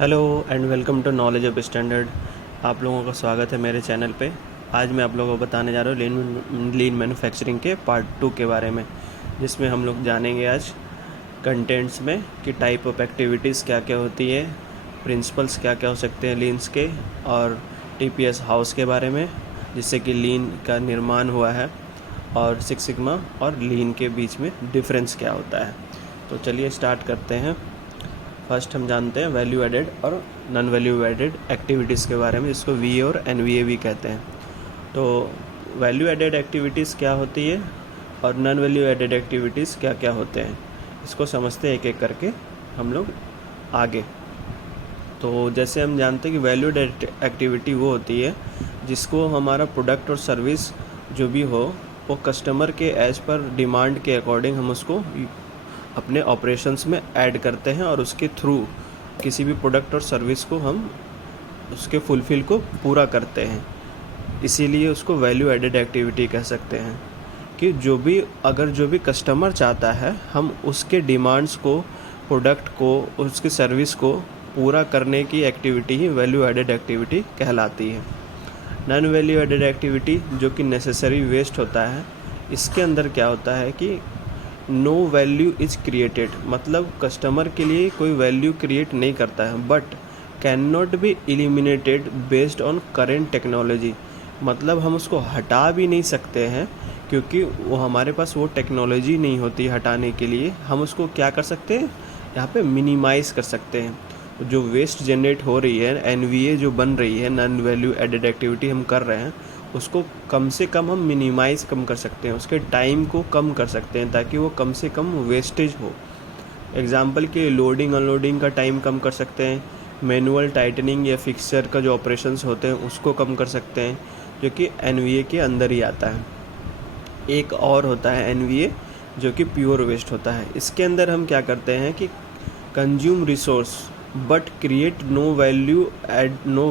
Hello and welcome to knowledge of standard. आप लोगों का स्वागत है मेरे चैनल पे। आज मैं आप लोगों को बताने जा रहा हूँ लीन मैन्युफैक्चरिंग के पार्ट 2 के बारे में, जिसमें हम लोग जानेंगे आज कंटेंट्स में कि टाइप ऑफ एक्टिविटीज़ क्या क्या होती है, प्रिंसिपल्स क्या क्या हो सकते हैं लीन्स के, और टीपीएस हाउस के बारे में जिससे कि लीन का निर्माण हुआ है, और सिक्स सिग्मा और लीन के बीच में डिफरेंस क्या होता है। तो चलिए स्टार्ट करते हैं। फर्स्ट हम जानते हैं वैल्यू एडेड और नॉन वैल्यू एडेड एक्टिविटीज़ के बारे में, जिसको वीए और एनवीए भी कहते हैं। तो वैल्यू एडेड एक्टिविटीज़ क्या होती है और नॉन वैल्यू एडेड एक्टिविटीज़ क्या क्या होते हैं, इसको समझते हैं एक एक करके हम लोग आगे। तो जैसे हम जानते हैं कि वैल्यू एडेड एक्टिविटी वो होती है जिसको हमारा प्रोडक्ट और सर्विस जो भी हो वो कस्टमर के एज पर डिमांड के अकॉर्डिंग हम उसको अपने ऑपरेशंस में ऐड करते हैं और उसके थ्रू किसी भी प्रोडक्ट और सर्विस को हम उसके फुलफ़िल को पूरा करते हैं। इसीलिए उसको वैल्यू एडेड एक्टिविटी कह सकते हैं कि जो भी कस्टमर चाहता है हम उसके डिमांड्स को, प्रोडक्ट को, उसकी सर्विस को पूरा करने की एक्टिविटी ही वैल्यू एडेड एक्टिविटी कहलाती है। नॉन वैल्यू एडेड एक्टिविटी जो कि नेसेसरी वेस्ट होता है, इसके अंदर क्या होता है कि नो वैल्यू इज़ क्रिएटेड, मतलब कस्टमर के लिए कोई वैल्यू क्रिएट नहीं करता है, but can not be eliminated based on current technology, मतलब हम उसको हटा भी नहीं सकते हैं क्योंकि वो हमारे पास वो टेक्नोलॉजी नहीं होती हटाने के लिए। हम उसको क्या कर सकते हैं, यहाँ पे मिनिमाइज़ कर सकते हैं। जो वेस्ट जनरेट हो रही है, एनवीए जो बन रही है, नॉन वैल्यू एडेड एक्टिविटी हम कर रहे हैं, उसको कम से कम हम मिनिमाइज़ कम कर सकते हैं, उसके टाइम को कम कर सकते हैं ताकि वो कम से कम वेस्टेज हो। एग्जाम्पल के लोडिंग अनलोडिंग का टाइम कम कर सकते हैं, मैनुअल टाइटनिंग या फिक्सर का जो ऑपरेशंस होते हैं उसको कम कर सकते हैं, जो कि एनवीए के अंदर ही आता है। एक और होता है एनवीए जो कि प्योर वेस्ट होता है। इसके अंदर हम क्या करते हैं कि consume resource but create no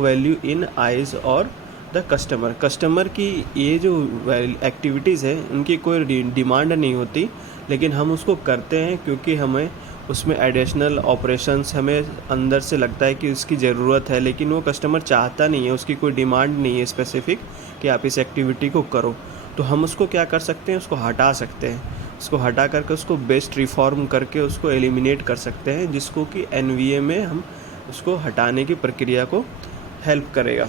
value in eyes और द कस्टमर की ये जो एक्टिविटीज़ है उनकी कोई डिमांड नहीं होती, लेकिन हम उसको करते हैं क्योंकि हमें उसमें एडिशनल ऑपरेशंस हमें अंदर से लगता है कि उसकी ज़रूरत है, लेकिन वो कस्टमर चाहता नहीं है, उसकी कोई डिमांड नहीं है स्पेसिफिक कि आप इस एक्टिविटी को करो। तो हम उसको क्या कर सकते हैं, उसको हटा सकते हैं, उसको हटा करके उसको बेस्ट रिफॉर्म करके उसको एलिमिनेट कर सकते हैं, जिसको कि एनवीए में हम उसको हटाने की प्रक्रिया को हेल्प करेगा।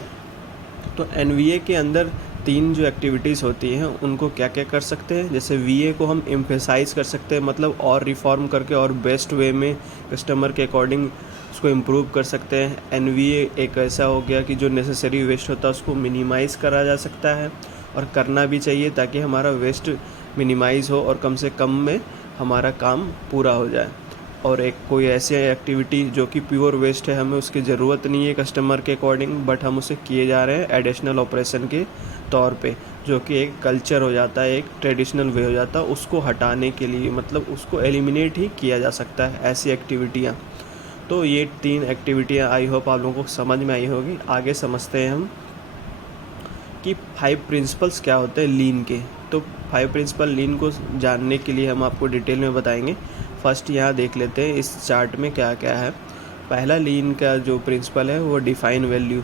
तो एनवीए के अंदर 3 जो एक्टिविटीज़ होती हैं उनको क्या क्या कर सकते हैं। जैसे वीए को हम एम्फेसाइज कर सकते हैं, मतलब और रिफॉर्म करके और बेस्ट वे में कस्टमर के अकॉर्डिंग उसको इम्प्रूव कर सकते हैं। एनवीए एक ऐसा हो गया कि जो नेसेसरी वेस्ट होता है उसको मिनिमाइज़ करा जा सकता है, और करना भी चाहिए ताकि हमारा वेस्ट मिनिमाइज़ हो और कम से कम में हमारा काम पूरा हो जाए। और एक कोई ऐसी एक्टिविटी जो कि प्योर वेस्ट है, हमें उसकी ज़रूरत नहीं है कस्टमर के अकॉर्डिंग, बट हम उसे किए जा रहे हैं एडिशनल ऑपरेशन के तौर पे, जो कि एक कल्चर हो जाता है, एक ट्रेडिशनल वे हो जाता है, उसको हटाने के लिए, मतलब उसको एलिमिनेट ही किया जा सकता है ऐसी एक्टिविटियाँ। तो ये 3 एक्टिविटियाँ आई होप आप लोगों को समझ में आई होगी। आगे समझते हैं हम कि 5 प्रिंसिपल्स क्या होते हैं लीन के। तो 5 प्रिंसिपल लीन को जानने के लिए हम आपको डिटेल में बताएंगे। फर्स्ट यहाँ देख लेते हैं इस चार्ट में क्या क्या है। पहला लीन का जो प्रिंसिपल है वो define value,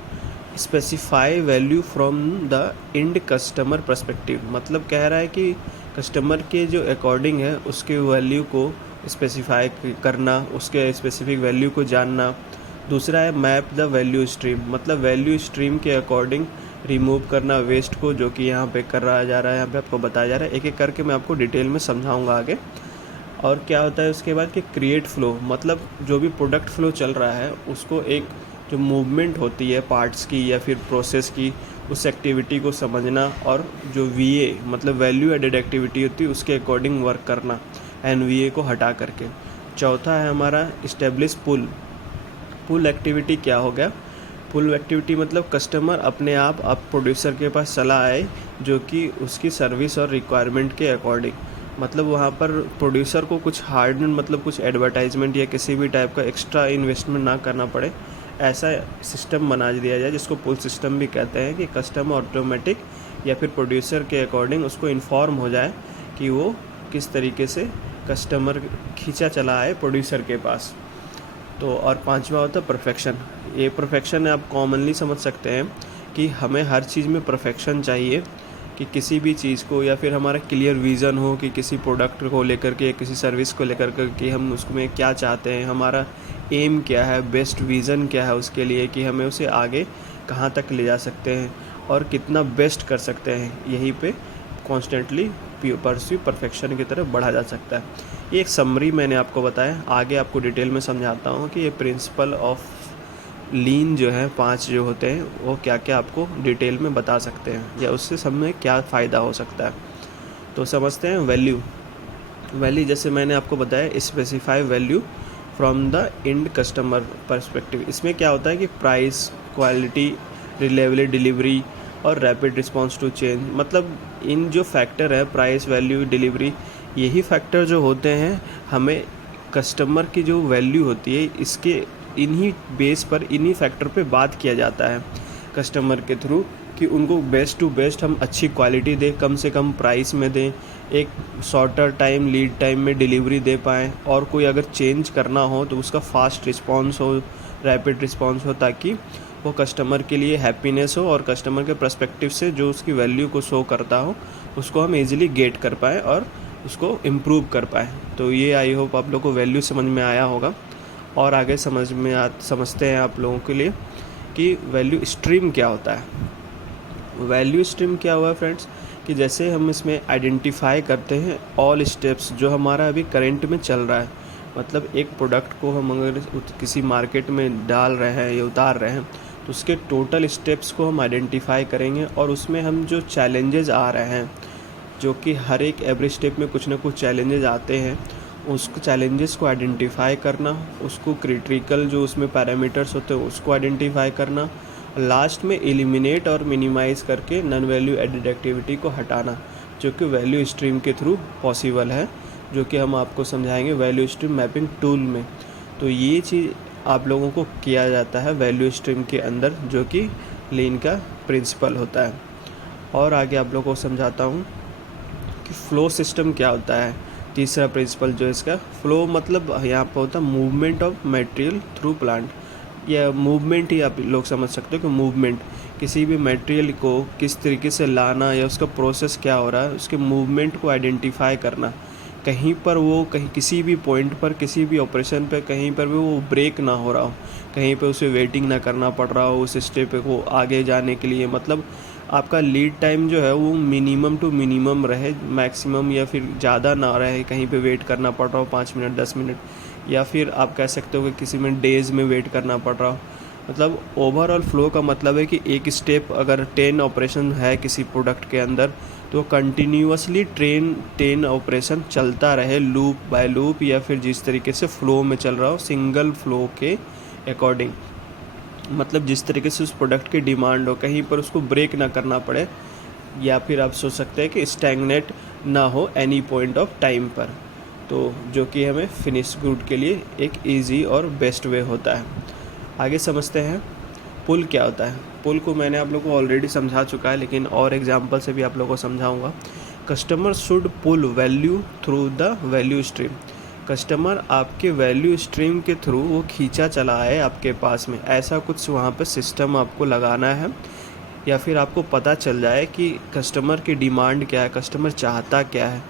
specify value from the end customer perspective, मतलब कह रहा है कि कस्टमर के जो अकॉर्डिंग है उसके वैल्यू को स्पेसिफाई करना, उसके स्पेसिफिक वैल्यू को जानना। दूसरा है मैप द वैल्यू स्ट्रीम, मतलब वैल्यू स्ट्रीम के अकॉर्डिंग रिमूव करना वेस्ट को, जो कि यहाँ पे कर रहा जा रहा है, यहाँ पे आपको बताया जा रहा है। एक एक करके मैं आपको डिटेल में समझाऊंगा आगे। और क्या होता है उसके बाद कि क्रिएट फ्लो, मतलब जो भी प्रोडक्ट फ्लो चल रहा है उसको एक जो मूवमेंट होती है पार्ट्स की या फिर प्रोसेस की, उस एक्टिविटी को समझना, और जो वीए मतलब वैल्यू एडेड एक्टिविटी होती है उसके अकॉर्डिंग वर्क करना एनवीए को हटा करके। चौथा है हमारा इस्टेब्लिश पुल एक्टिविटी। क्या हो गया पुल एक्टिविटी, मतलब कस्टमर अपने आप प्रोड्यूसर के पास चला आए जो कि उसकी सर्विस और रिक्वायरमेंट के अकॉर्डिंग, मतलब वहाँ पर प्रोड्यूसर को कुछ हार्ड मतलब कुछ एडवर्टाइजमेंट या किसी भी टाइप का एक्स्ट्रा इन्वेस्टमेंट ना करना पड़े, ऐसा सिस्टम बना दिया जाए जिसको पुल सिस्टम भी कहते हैं, कि कस्टमर ऑटोमेटिक या फिर प्रोड्यूसर के अकॉर्डिंग उसको इन्फॉर्म हो जाए कि वो किस तरीके से कस्टमर खींचा चला आए प्रोड्यूसर के पास। तो और पांचवा होता है परफेक्शन। ये परफेक्शन आप कॉमनली समझ सकते हैं कि हमें हर चीज़ में परफेक्शन चाहिए, कि किसी भी चीज़ को या फिर हमारा क्लियर विज़न हो कि किसी प्रोडक्ट को लेकर के, किसी सर्विस को लेकर के कि हम उसमें क्या चाहते हैं, हमारा एम क्या है, बेस्ट विज़न क्या है उसके लिए, कि हमें उसे आगे कहाँ तक ले जा सकते हैं और कितना बेस्ट कर सकते हैं। यहीं पे कॉन्स्टेंटली परस्यू परफेक्शन की तरफ बढ़ा जा सकता है। ये एक समरी मैंने आपको बताया, आगे आपको डिटेल में समझाता हूँ कि ये प्रिंसिपल ऑफ लीन जो है 5 जो होते हैं वो क्या क्या आपको डिटेल में बता सकते हैं या उससे सब में क्या फ़ायदा हो सकता है। तो समझते हैं वैल्यू जैसे मैंने आपको बताया, specify value from the end customer perspective. इसमें क्या होता है कि प्राइस, क्वालिटी, रिलायबिलिटी, डिलीवरी और रैपिड रिस्पांस टू चेंज, मतलब इन जो फैक्टर है प्राइस, वैल्यू, डिलीवरी, यही फैक्टर जो होते हैं हमें कस्टमर की जो वैल्यू होती है इसके इन्हीं बेस पर, इन्हीं फैक्टर पे बात किया जाता है कस्टमर के थ्रू कि उनको बेस्ट टू बेस्ट हम अच्छी क्वालिटी दें, कम से कम प्राइस में दें, एक शॉर्टर टाइम लीड टाइम में डिलीवरी दे पाएँ, और कोई अगर चेंज करना हो तो उसका फास्ट रिस्पांस हो, रैपिड रिस्पांस हो, ताकि वो कस्टमर के लिए हैप्पीनेस हो और कस्टमर के पर्सपेक्टिव से जो उसकी वैल्यू को शो करता हो उसको हम इजीली गेट कर पाएँ और उसको इम्प्रूव कर पाएँ। तो ये आई होप आप लोग को वैल्यू समझ में आया होगा। और आगे समझते हैं आप लोगों के लिए कि वैल्यू स्ट्रीम क्या होता है। वैल्यू स्ट्रीम क्या हुआ फ्रेंड्स, कि जैसे हम इसमें आइडेंटिफाई करते हैं ऑल स्टेप्स जो हमारा अभी करंट में चल रहा है, मतलब एक प्रोडक्ट को हम अगर किसी मार्केट में डाल रहे हैं या उतार रहे हैं तो उसके टोटल स्टेप्स को हम आइडेंटिफाई करेंगे, और उसमें हम जो चैलेंजेस आ रहे हैं, जो कि हर एक एवरी स्टेप में कुछ ना कुछ चैलेंजेस आते हैं, उसको चैलेंजेस को आइडेंटिफाई करना, उसको क्रिटिकल जो उसमें पैरामीटर्स होते हैं उसको आइडेंटिफाई करना, लास्ट में एलिमिनेट और मिनिमाइज़ करके नॉन वैल्यू एडेड एक्टिविटी को हटाना, जो कि वैल्यू स्ट्रीम के थ्रू पॉसिबल है, जो कि हम आपको समझाएंगे वैल्यू स्ट्रीम मैपिंग टूल में। तो ये चीज़ आप लोगों को किया जाता है वैल्यू स्ट्रीम के अंदर, जो कि लीन का प्रिंसिपल होता है। और आगे आप लोगों को समझाता हूँ कि फ़्लो सिस्टम क्या होता है। तीसरा प्रिंसिपल जो इसका, फ़्लो मतलब यहाँ पर होता है movement of material through plant, या मूवमेंट ही आप लोग समझ सकते हो कि मूवमेंट किसी भी मटेरियल को किस तरीके से लाना या उसका प्रोसेस क्या हो रहा है, उसके मूवमेंट को आइडेंटिफाई करना, कहीं पर वो कहीं किसी भी पॉइंट पर, किसी भी ऑपरेशन पे कहीं पर भी वो ब्रेक ना हो रहा हो, कहीं पे उसे वेटिंग ना करना पड़ रहा हो उस स्टेप को आगे जाने के लिए, मतलब आपका लीड टाइम जो है वो मिनिमम टू मिनिमम रहे, मैक्सिमम या फिर ज़्यादा ना रहे, कहीं पे वेट करना पड़ रहा हो 5 मिनट 10 मिनट, या फिर आप कह सकते हो कि किसी में डेज़ में वेट करना पड़ रहा हो। मतलब ओवरऑल फ़्लो का मतलब है कि एक स्टेप अगर 10 ऑपरेशन है किसी प्रोडक्ट के अंदर, तो कंटिन्यूअसली 10 ऑपरेशन चलता रहे लूप बाय लूप, या फिर जिस तरीके से फ़्लो में चल रहा हो सिंगल फ़्लो के अकॉर्डिंग, मतलब जिस तरीके से उस प्रोडक्ट की डिमांड हो, कहीं पर उसको ब्रेक ना करना पड़े, या फिर आप सोच सकते हैं कि स्टैग्नेट ना हो एनी पॉइंट ऑफ टाइम पर, तो जो कि हमें फिनिश गुड के लिए एक इजी और बेस्ट वे होता है। आगे समझते हैं पुल क्या होता है। पुल को मैंने आप लोगों को ऑलरेडी समझा चुका है, लेकिन और एग्जांपल से भी आप लोगों को समझाऊंगा। Customer should pull value through the value stream, customer आपके वैल्यू स्ट्रीम के थ्रू वो खींचा चला है आपके पास में, ऐसा कुछ वहाँ पे सिस्टम आपको लगाना है, या फिर आपको पता चल जाए कि कस्टमर की डिमांड क्या है, कस्टमर चाहता क्या है,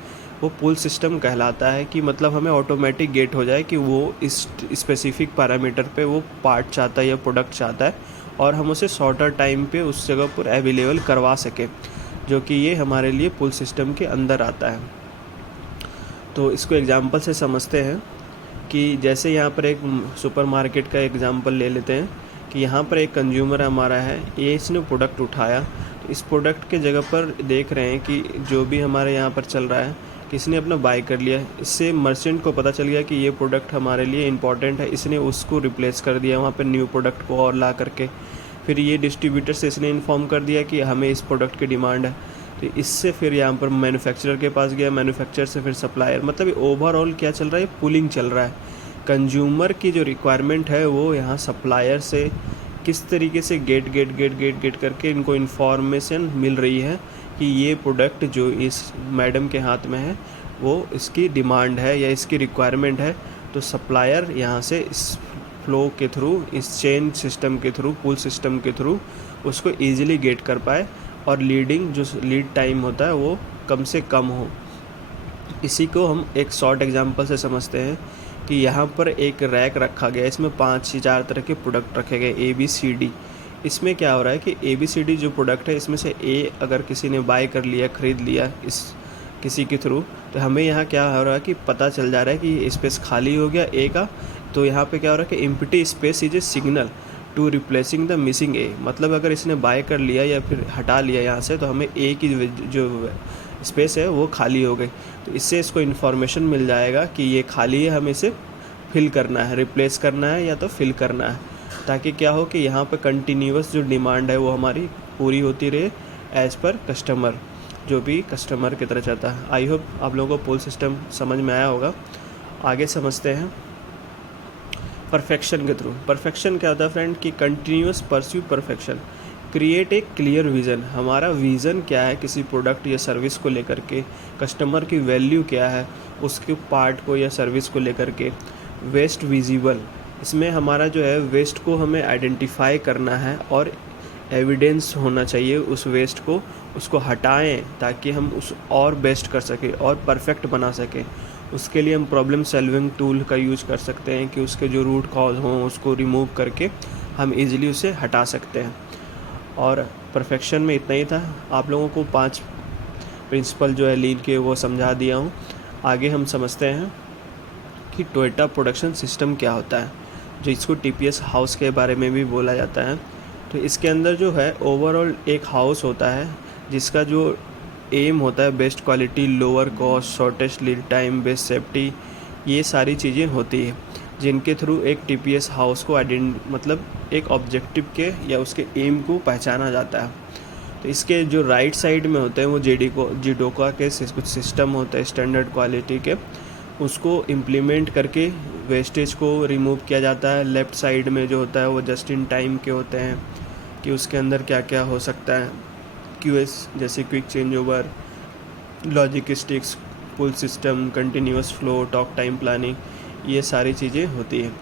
वो पुल सिस्टम कहलाता है। कि मतलब हमें ऑटोमेटिक गेट हो जाए कि वो इस स्पेसिफिक पैरामीटर पे वो पार्ट चाहता है या प्रोडक्ट चाहता है, और हम उसे शॉर्टर टाइम पे उस जगह पर अवेलेबल करवा सकें, जो कि ये हमारे लिए पुल सिस्टम के अंदर आता है। तो इसको एग्जांपल से समझते हैं कि जैसे यहाँ पर एक सुपरमार्केट का एग्जांपल ले लेते हैं कि यहाँ पर एक कंज्यूमर हमारा है, ये इसने प्रोडक्ट उठाया, तो इस प्रोडक्ट के जगह पर देख रहे हैं कि जो भी हमारे यहाँ पर चल रहा है किसने अपना बाय कर लिया, इससे मर्चेंट को पता चल गया कि ये प्रोडक्ट हमारे लिए इंपॉर्टेंट है, इसने उसको रिप्लेस कर दिया वहाँ पर न्यू प्रोडक्ट को और ला करके, फिर ये डिस्ट्रीब्यूटर से इसने इन्फॉर्म कर दिया कि हमें इस प्रोडक्ट की डिमांड है, तो इससे फिर यहाँ पर मैन्युफैक्चरर के पास गया, मैन्युफैक्चरर से फिर सप्लायर, मतलब ओवरऑल क्या चल रहा है, पुलिंग चल रहा है। कंज्यूमर की जो रिक्वायरमेंट है वो यहाँ सप्लायर से किस तरीके से गेट करके इनको इन्फॉर्मेशन मिल रही है कि ये प्रोडक्ट जो इस मैडम के हाथ में है वो इसकी डिमांड है या इसकी रिक्वायरमेंट है, तो सप्लायर यहाँ से इस फ्लो के थ्रू, इस चेन सिस्टम के थ्रू, पुल सिस्टम के थ्रू उसको ईजिली गेट कर पाए और लीड टाइम होता है वो कम से कम हो। इसी को हम एक शॉर्ट एग्जांपल से समझते हैं कि यहाँ पर एक रैक रखा गया, इसमें 5 या 4 तरह के प्रोडक्ट रखे गए ABCD। इसमें क्या हो रहा है कि ABCD जो प्रोडक्ट है इसमें से A अगर किसी ने बाय कर लिया, ख़रीद लिया इस किसी के थ्रू, तो हमें यहाँ क्या हो रहा है कि पता चल जा रहा है कि स्पेस खाली हो गया A का। तो यहाँ पे क्या हो रहा है कि empty space is a signal to replacing the missing A। मतलब अगर इसने बाय कर लिया या फिर हटा लिया यहाँ से, तो हमें A की जो स्पेस है वो खाली हो गई। तो इससे इसको इन्फॉर्मेशन मिल जाएगा कि ये खाली है, हमें इसे फिल करना है, रिप्लेस करना है या तो फिल करना है, ताकि क्या हो कि यहाँ पे कंटिन्यूअस जो डिमांड है वो हमारी पूरी होती रहे एज़ पर कस्टमर, जो भी कस्टमर की तरह चाहता है। आई होप आप लोगों को पुल सिस्टम समझ में आया होगा। आगे समझते हैं परफेक्शन के थ्रू। परफेक्शन क्या होता है फ्रेंड कि continuous pursue perfection, create a clear vision. हमारा विज़न क्या है किसी प्रोडक्ट या सर्विस को लेकर के, कस्टमर की वैल्यू क्या है उसके पार्ट को या सर्विस को लेकर के। वेस्ट विजिबल, इसमें हमारा जो है वेस्ट को हमें आइडेंटिफाई करना है और एविडेंस होना चाहिए उस वेस्ट को, उसको हटाएं ताकि हम उस और बेस्ट कर सकें और परफेक्ट बना सकें। उसके लिए हम प्रॉब्लम सॉल्विंग टूल का यूज़ कर सकते हैं कि उसके जो रूट कॉज हों उसको रिमूव करके हम इजीली उसे हटा सकते हैं। और परफेक्शन में इतना ही था। आप लोगों को 5 प्रिंसिपल जो है लीन के वो समझा दिया हूँ। आगे हम समझते हैं कि टोयोटा प्रोडक्शन सिस्टम क्या होता है, जो इसको TPS हाउस के बारे में भी बोला जाता है। तो इसके अंदर जो है ओवरऑल एक हाउस होता है जिसका जो एम होता है best quality, lower cost, shortest lead time, best safety, ये सारी चीज़ें होती है जिनके थ्रू एक TPS हाउस को मतलब एक ऑब्जेक्टिव के या उसके एम को पहचाना जाता है। तो इसके जो राइट साइड में होते हैं वो जिडोका के कुछ सिस्टम होते हैं स्टैंडर्ड क्वालिटी के, उसको इम्प्लीमेंट करके वेस्टेज को रिमूव किया जाता है। लेफ़्ट साइड में जो होता है वो जस्ट इन टाइम के होते हैं कि उसके अंदर क्या क्या हो सकता है, QS जैसे quick change over, logistics, pull system, continuous flow, takt time planning, ये सारी चीज़ें होती हैं।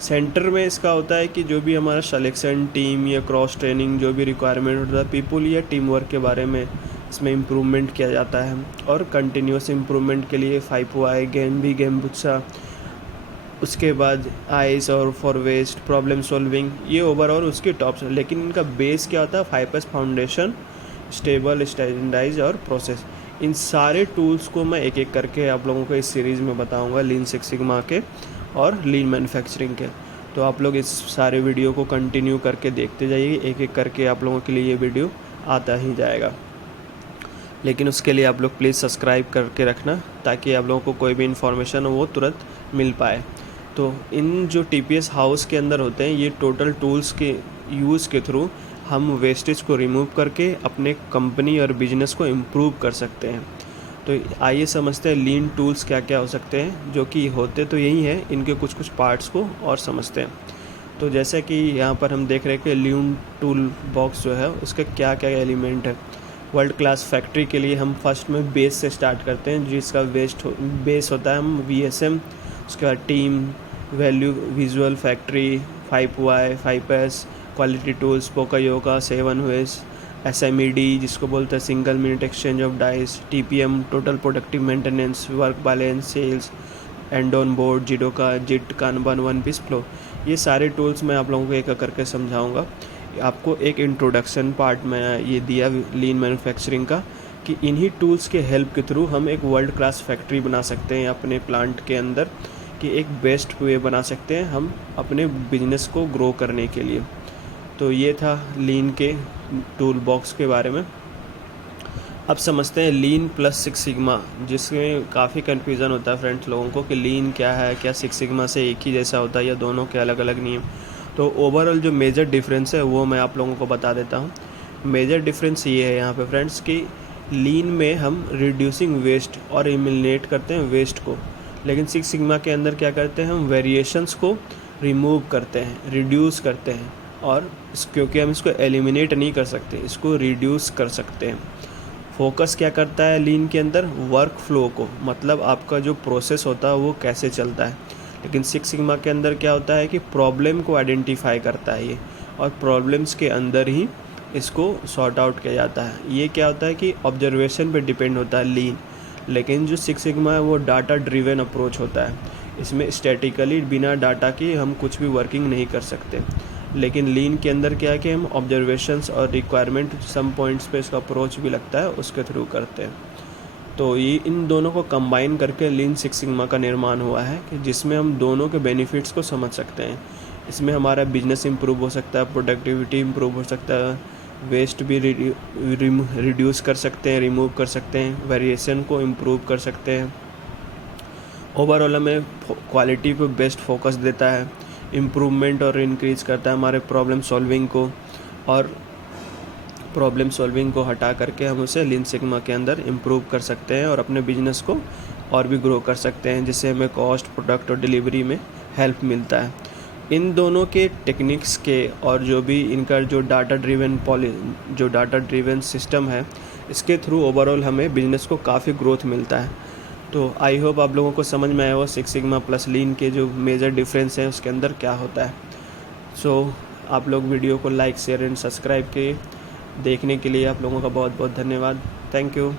सेंटर में इसका होता है कि जो भी हमारा सिलेक्शन टीम या क्रॉस ट्रेनिंग जो भी रिक्वायरमेंट होता है पीपल या टीम वर्क के बारे में इसमें इम्प्रूवमेंट किया जाता है। और कंटिन्यूअस इम्प्रूवमेंट के लिए 5Y, गेम गेम्बुत्सा, उसके बाद आइस और फॉर वेस्ट, प्रॉब्लम सॉल्विंग, ये ओवरऑल उसके टॉप्स हैं। लेकिन इनका बेस क्या होता है 5S फाउंडेशन, स्टेबल, स्टैंडर्डाइज और प्रोसेस। इन सारे टूल्स को मैं एक एक करके आप लोगों को इस सीरीज़ में बताऊंगा, लीन सिक्स सिग्मा के और लीन मैन्युफैक्चरिंग के। तो आप लोग इस सारे वीडियो को कंटिन्यू करके देखते जाइए, एक एक करके आप लोगों के लिए ये वीडियो आता ही जाएगा। लेकिन उसके लिए आप लोग प्लीज़ सब्सक्राइब करके रखना ताकि आप लोगों को कोई भी इन्फॉर्मेशन हो वो तुरंत मिल पाए। तो इन जो TPS हाउस के अंदर होते हैं ये टोटल टूल्स के यूज़ के थ्रू हम वेस्टेज को रिमूव करके अपने कंपनी और बिजनेस को इम्प्रूव कर सकते हैं। तो आइए समझते हैं लीन टूल्स क्या क्या हो सकते हैं, जो कि होते तो यही हैं, इनके कुछ कुछ पार्ट्स को और समझते हैं। तो जैसे कि यहाँ पर हम देख रहे हैं कि लीन टूल बॉक्स जो है उसके क्या क्या एलिमेंट है। वर्ल्ड क्लास फैक्ट्री के लिए हम फर्स्ट में बेस से स्टार्ट करते हैं, जिसका बेस होता है हम VSM, उसके बाद team, value visual factory, 5Y, 5S, quality tools, poka yoke, 7Ways, SMED जिसको बोलते हैं single minute exchange of dies, TPM total productive maintenance, work balance, cells, andon board, जिडोका, जिट, कानबान, वन पीस फ्लो, ये सारे tools मैं आप लोगों को एक करके समझाऊंगा। आपको एक इंट्रोडक्शन पार्ट में ये दिया लीन मैन्युफैक्चरिंग का कि इन्हीं टूल्स के हेल्प के थ्रू हम एक वर्ल्ड क्लास फैक्ट्री बना सकते हैं अपने प्लांट के अंदर, कि एक बेस्ट वे बना सकते हैं हम अपने बिजनेस को ग्रो करने के लिए। तो ये था लीन के टूल बॉक्स के बारे में। अब समझते हैं लीन प्लस सिक्स सिग्मा, जिसमें काफ़ी कन्फ्यूज़न होता है फ्रेंड्स लोगों को कि लीन क्या है, क्या सिक्स सिग्मा से एक ही जैसा होता है या दोनों के अलग अलग नियम। तो ओवरऑल जो मेजर डिफरेंस है वो मैं आप लोगों को बता देता हूँ। मेजर डिफरेंस ये है यहाँ पे फ्रेंड्स कि लीन में हम रिड्यूसिंग वेस्ट और एलिमिनेट करते हैं वेस्ट को, लेकिन सिक्स सिग्मा के अंदर क्या करते हैं हम वेरिएशंस को रिमूव करते हैं, रिड्यूस करते हैं, और क्योंकि हम इसको एलिमिनेट नहीं कर सकते, इसको रिड्यूस कर सकते हैं। फोकस क्या करता है लीन के अंदर, वर्क फ्लो को, मतलब आपका जो प्रोसेस होता है वो कैसे चलता है। लेकिन सिक्स सिग्मा के अंदर क्या होता है कि प्रॉब्लम को आइडेंटिफाई करता है ये, और प्रॉब्लम्स के अंदर ही इसको सॉर्ट आउट किया जाता है। ये क्या होता है कि ऑब्जर्वेशन पे डिपेंड होता है लीन, लेकिन जो सिक्स सिग्मा है वो डाटा ड्रिवन अप्रोच होता है। इसमें स्टैटिकली बिना डाटा के हम कुछ भी वर्किंग नहीं कर सकते। लेकिन लीन के अंदर क्या है कि हम ऑब्जर्वेशंस और रिक्वायरमेंट सम पॉइंट्स पे इसका अप्रोच भी लगता है, उसके थ्रू करते हैं। तो ये इन दोनों को कंबाइन करके लीन सिक्स सिग्मा का निर्माण हुआ है, कि जिसमें हम दोनों के बेनिफिट्स को समझ सकते हैं। इसमें हमारा बिजनेस इंप्रूव हो सकता है, प्रोडक्टिविटी इंप्रूव हो सकता है, वेस्ट भी रिड्यूस कर सकते हैं, रिमूव कर सकते हैं, वेरिएशन को इम्प्रूव कर सकते हैं। ओवरऑल हमें क्वालिटी पे बेस्ट फोकस देता है, इम्प्रूवमेंट और इंक्रीज करता है हमारे प्रॉब्लम सॉल्विंग को, और प्रॉब्लम सॉल्विंग को हटा करके हम उसे लीन सिग्मा के अंदर इम्प्रूव कर सकते हैं और अपने बिजनेस को और भी ग्रो कर सकते हैं, जिससे हमें कॉस्ट, प्रोडक्ट और डिलीवरी में हेल्प मिलता है। इन दोनों के टेक्निक्स के और जो भी इनका जो डाटा ड्रिवन सिस्टम है, इसके थ्रू ओवरऑल हमें बिजनेस को काफ़ी ग्रोथ मिलता है। तो आई होप आप लोगों को समझ में आया हो सिक्स सिग्मा प्लस लीन के जो मेजर डिफरेंस है उसके अंदर क्या होता है। सो आप लोग वीडियो को लाइक, शेयर एंड सब्सक्राइब के देखने के लिए आप लोगों का बहुत बहुत धन्यवाद। Thank you.